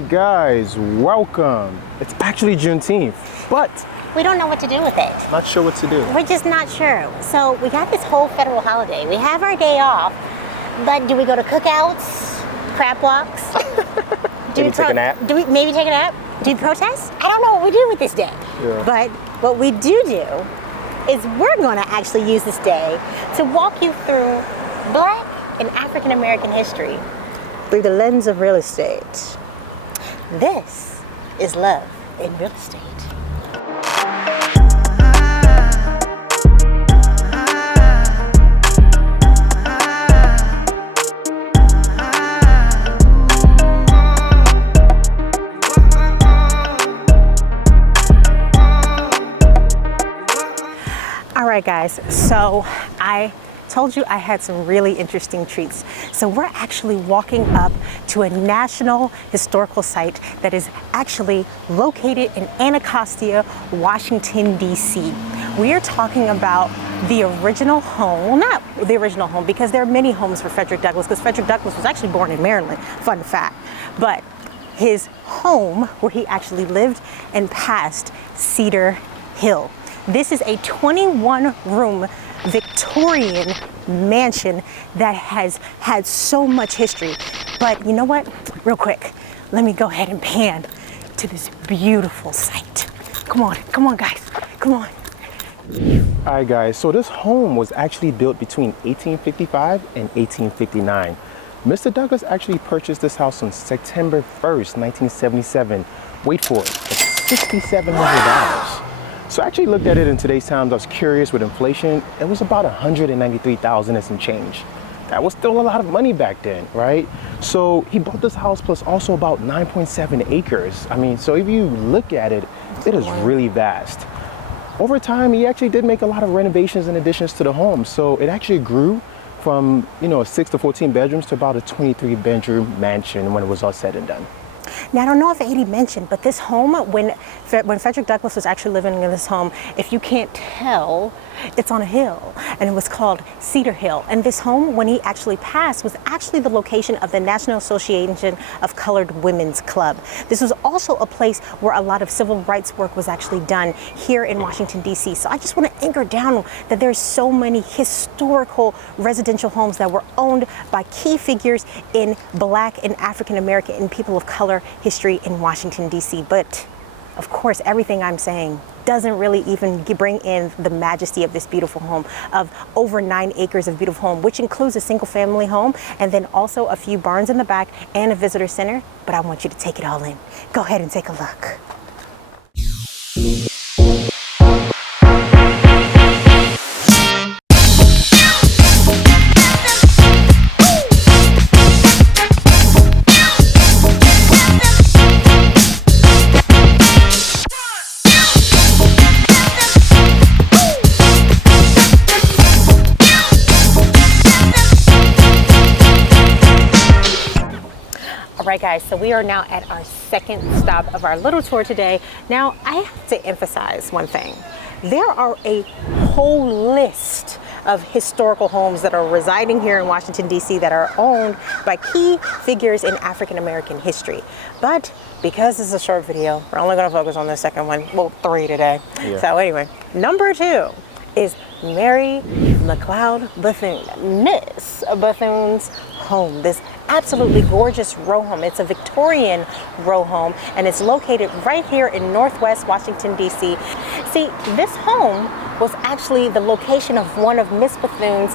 right, guys, welcome. It's actually Juneteenth, but we don't know what to do with it. Not sure what to do. We're just not sure. So we got this whole federal holiday. We have our day off, but do we go to cookouts, crab walks? Maybe take a nap? Do we maybe take a nap? Do we protest? I don't know what we do with this day. Yeah. But what we do is we're going to actually use this day to walk you through Black and African American history through the lens of real estate. This is Love in Real Estate. All right, guys, so I told you I had some really interesting treats. So we're actually walking up to a national historical site that is actually located in Anacostia, Washington, D.C. We are talking about the original home, well, not the original home, because there are many homes for Frederick Douglass, because Frederick Douglass was actually born in Maryland, fun fact. But his home, where he actually lived and passed, Cedar Hill. This is a 21-room Victorian mansion that has had so much history. But you know what? Real quick, let me go ahead and pan to this beautiful site. Come on guys, come on. All right, guys, so this home was actually built between 1855 and 1859. Mr. Douglass actually purchased this house on September 1st, 1977. Wait for it, it's $6,700. So I actually looked at it in today's times. I was curious with inflation. It was about $193,000 and some change. That was still a lot of money back then, right? So he bought this house plus also about 9.7 acres. I mean, so if you look at it, it is really vast. Over time, he actually did make a lot of renovations and additions to the home. So it actually grew from, a 6 to 14 bedrooms to about a 23-bedroom mansion when it was all said and done. Now, I don't know if A.D. mentioned, but this home, when Frederick Douglass was actually living in this home, if you can't tell, it's on a hill, and it was called Cedar Hill. And this home, when he actually passed, was actually the location of the National Association of Colored Women's Club. This was also a place where a lot of civil rights work was actually done here in Washington, D.C. So I just want to anchor down that there's so many historical residential homes that were owned by key figures in Black and African American and people of color history in Washington, D.C. But of course, everything I'm saying doesn't really even bring in the majesty of this beautiful home of over 9 acres of beautiful home, which includes a single family home and then also a few barns in the back and a visitor center. But I want you to take it all in. Go ahead and take a look. Right, guys, so we are now at our second stop of our little tour today. Now, I have to emphasize one thing. There are a whole list of historical homes that are residing here in Washington, D.C. that are owned by key figures in African American history. But because this is a short video, we're only going to focus on the second one, well, 3 today. Yeah. So anyway, number 2 is Mary McLeod Bethune, Miss Bethune's home. This absolutely gorgeous row home. It's a Victorian row home, and it's located right here in Northwest Washington, D.C. See, this home was actually the location of one of Miss Bethune's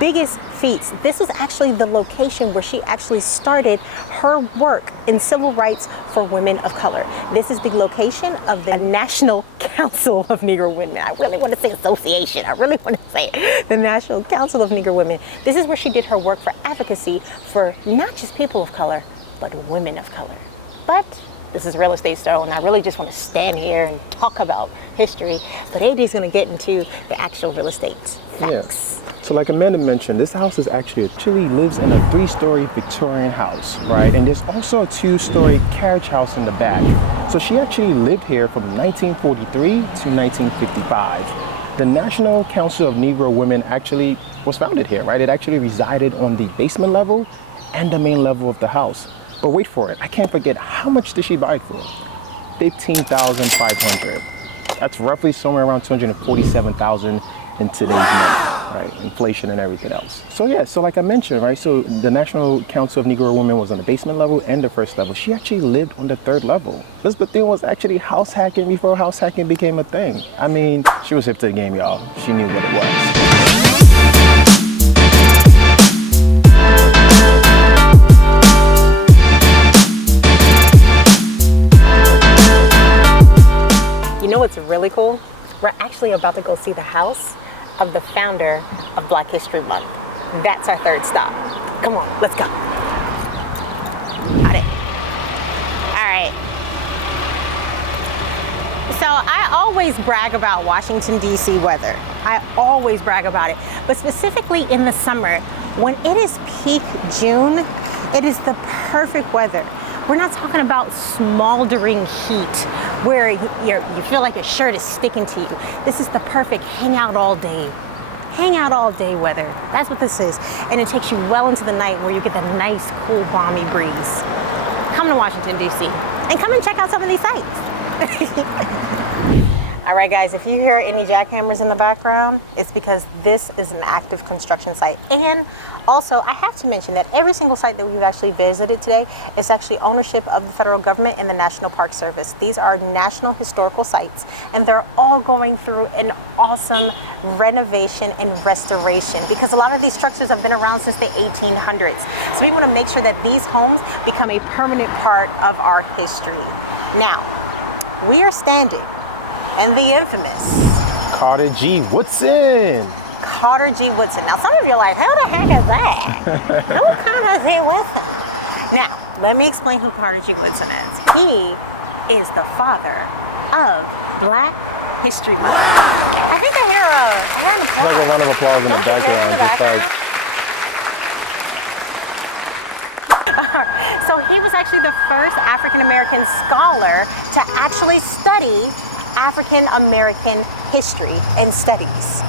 biggest feats. This was actually the location where she actually started her work in civil rights for women of color. This is the location of the National Council of Negro Women. I really want to say association. I really want to say the National Council of Negro Women. This is where she did her work for advocacy for not just people of color, but women of color. But this is Real Estate Style, and I really just want to stand here and talk about history. But A.D.'s going to get into the actual real estate facts. Yeah. So like Amanda mentioned, this house is actually lives in a 3-story Victorian house, right? And there's also a 2-story carriage house in the back. So she actually lived here from 1943 to 1955. The National Council of Negro Women actually was founded here, right? It actually resided on the basement level and the main level of the house. But wait for it, I can't forget, how much did she buy it for? $15,500. That's roughly somewhere around $247,000 in today's money, right? Inflation and everything else. So yeah, so like I mentioned, right? So the National Council of Negro Women was on the basement level and the first level. She actually lived on the third level. Elizabeth Bethune was actually house hacking before house hacking became a thing. I mean, she was hip to the game, y'all. She knew what it was. You know what's really cool? We're actually about to go see the house of the founder of Black History Month. That's our third stop. Come on, let's go. Got it. All right. So I always brag about Washington, D.C. weather. I always brag about it. But specifically in the summer, when it is peak June, it is the perfect weather. We're not talking about smoldering heat where you feel like your shirt is sticking to you. This is the perfect hang out all day weather. That's what this is. And it takes you well into the night where you get the nice, cool, balmy breeze. Come to Washington, D.C. and come and check out some of these sites. All right, guys, if you hear any jackhammers in the background, it's because this is an active construction site. And also, I have to mention that every single site that we've actually visited today is actually ownership of the federal government and the National Park Service. These are national historical sites, and they're all going through an awesome renovation and restoration because a lot of these structures have been around since the 1800s. So we want to make sure that these homes become a permanent part of our history. Now, we are standing in the infamous Carter G. Woodson. Carter G. Woodson. Now, some of you are like, who the heck is that? Who Carter G. Woodson? Now, let me explain who Carter G. Woodson is. He is the father of Black History Month. I think I hear a Like a round of applause in the background. Just like, so he was actually the first African-American scholar to actually study African-American history and studies.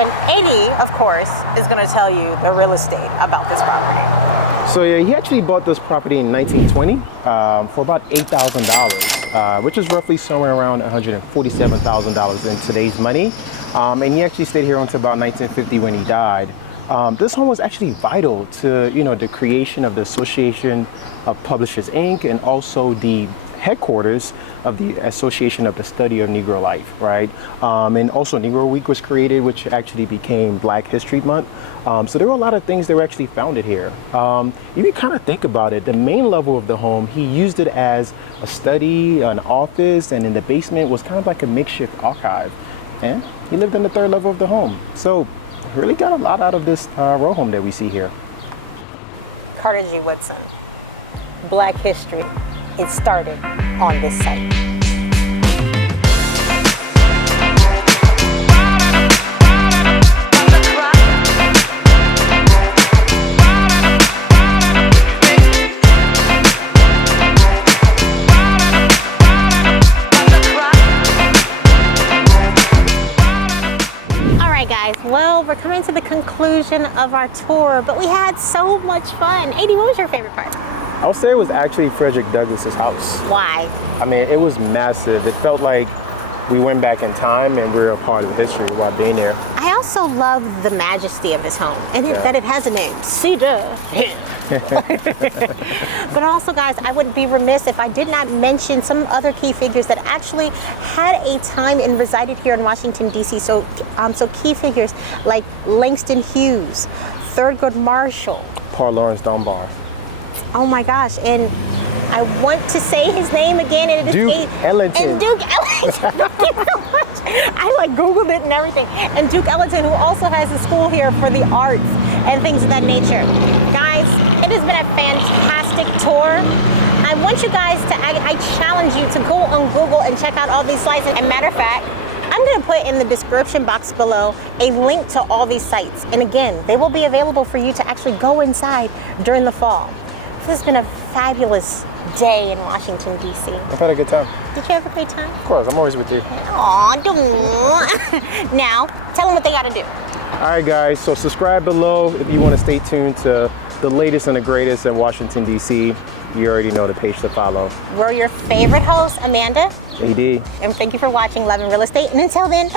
And A.D, of course, is going to tell you the real estate about this property. so yeah, he actually bought this property in 1920 for about $8,000, which is roughly somewhere around $147,000 in today's money. And he actually stayed here until about 1950 when he died. This home was actually vital to, the creation of the Association of Publishers, Inc., and also the headquarters of the Association of the Study of Negro Life, right? And also Negro Week was created, which actually became Black History Month. So there were a lot of things that were actually founded here. If you kind of think about it, the main level of the home, he used it as a study, an office, and in the basement was kind of like a makeshift archive. And he lived in the third level of the home. So really got a lot out of this row home that we see here. Carter G. Woodson. Black history. It started on this site. Well, we're coming to the conclusion of our tour, but we had so much fun. A.D, what was your favorite part? I would say it was actually Frederick Douglass's house. Why? I mean, it was massive. It felt like we went back in time and we were a part of history while being there. I also love the majesty of his home and that it has a name, Cedar Hill. But also, guys, I would be remiss if I did not mention some other key figures that actually had a time and resided here in Washington, D.C. So key figures like Langston Hughes, Thurgood Marshall, Paul Laurence Dunbar. Oh my gosh, and I want to say his name again, and Duke Ellington. And Duke Ellington. Thank you so much. I Googled it and everything. And Duke Ellington, who also has a school here for the arts and things of that nature. Guys, it has been a fantastic tour. I want you guys to, I challenge you to go on Google and check out all these sites. And matter of fact, I'm going to put in the description box below a link to all these sites. And again, they will be available for you to actually go inside during the fall. This has been a fabulous day in Washington, D.C. I've had a good time. Did you have a great time? Of course, I'm always with you. Aw, now, tell them what they got to do. All right, guys, so subscribe below if you want to stay tuned to the latest and the greatest in Washington, D.C. You already know the page to follow. We're your favorite hosts, Amanda. A.D. And thank you for watching Love and Real Estate. And until then,